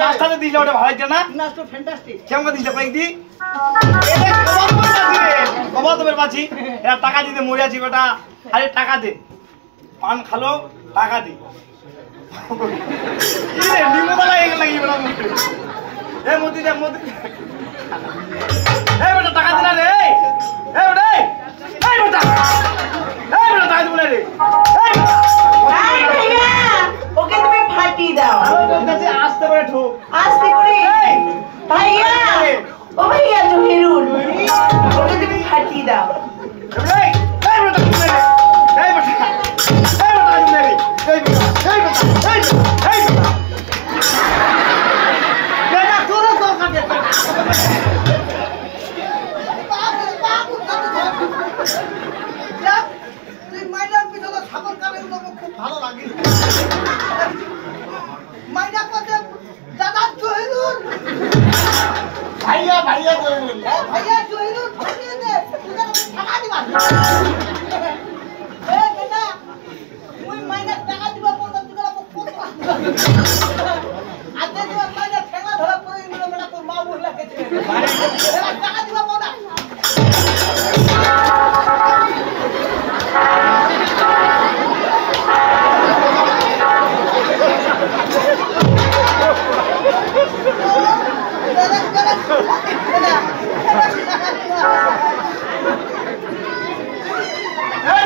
নাস্তাতে দিলে ওটা ভালো লাগছে না? নাস্তা ফ্যান্টাস্টিক। কেমন দিছে কয়েক দি? এটা কবা তোমার পাচ্ছি এরা টাকা দিতে মরে আছি বেটা। আরে টাকা দে, পান খালো টাকা দি। নিমতা লাগে লাগি বেটা মুখে। এ মোদি দে মোদি। এই বেটা টাকা দিলা রে। এই বেটা এই বেটা টাকা দিবলে রে। আই ভাইয়া ওকে তুমি ফাটি দাও। কাছে আসতে পারে ঠোক আস্তে করে ভাইয়া ও ভাইয়া জহিরুল ওকে তুমি ফাটি দাও। এই বেটা দিবলে রে। এই বেটা দিবলে রে। এই বেটা এই বেটা বেটা তোর তো কাটে। তুই মাইনার পিছনে সাগর কালে খুব ভালো লাগে। মাইনা কথা দাদা জহিরুল ভাইয়া ভাইয়া জহিরুল ভাইয়া জহিরুল ফাটিয়ে দে তুই টাকা দিবা। এ বেটা তুই মাইনা টাকা দিবা কোন তুই কত আতে দিবা মাইনা ঠেলা ধরা করে দিল বেটা তোর মা বল লাগে টাকা দিবা কোনা। এই